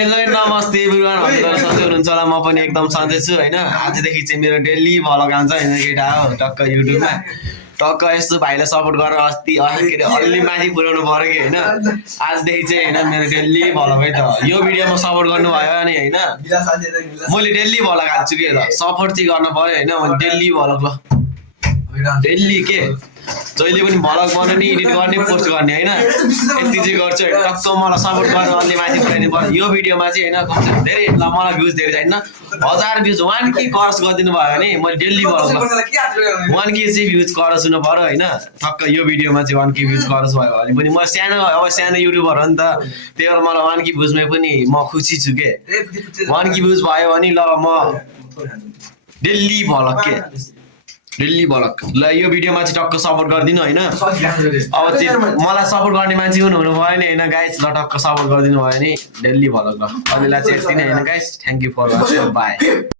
hello नमस्ते everyone हजुरहरु सन्चै हुनुहुन्छ होला म पनि एकदम सन्चै छु हैन आजदेखि चाहिँ मेरो डेली भ्लग आउँछ हैन केटा हो टक्क युट्युबमा टक्क यस्तो भाइले सपोर्ट गरेर अस्ति के अरे अलि माथि पुर्याउनु पर्यो कि हैन आजदेखि चाहिँ हैन मेरो डेली भ्लग है त यो भिडियोमा सपोर्ट गर्नु भयो अनि हैन मैले डेली भ्लग हाल्छु के ल सपोर्ट चाहिँ गर्न पर्यो हैन मैले डेली भ्लग ल डेली के जहिले पनि भ्लग बनाउने एडिट गर्ने पोस्ट गर्ने हैन यति चाहिँ गर्छु हैन टक्क मलाई सपोर्ट गरेर अलि माथि पुर्याउनु पर्यो यो भिडियोमा चाहिँ हैन धेरै ल मलाई भ्युज धेरै छैन 1000 भ्युज 1k क्रस गरिदिनु भयो भने मैले डेली भ्लग 1k चाहिँ भ्युज क्रस हुनु पर्यो हैन टक्क यो भिडियोमा चाहिँ 1k भ्युज क्रस भयो भने पनि म सानो युट्युबर हो नि त त्यही भएर मलाई 1k भ्युजमै पनि म खुसी छु के 1k भ्युज भयो भने ल म डेली भ्लग के डेली भ्लग ल यो भिडियोमा चाहिँ टक्क सपोर्ट गरिदिनु हैन अब चाहिँ मलाई सपोर्ट गर्ने मान्छे पनि हुनु भयो नि हैन गाइस ल टक्क सपोर्ट गरिदिनु भयो नि डेली भ्लग ल अबेला चाहिँ यति नै हैन guys thank you for watching by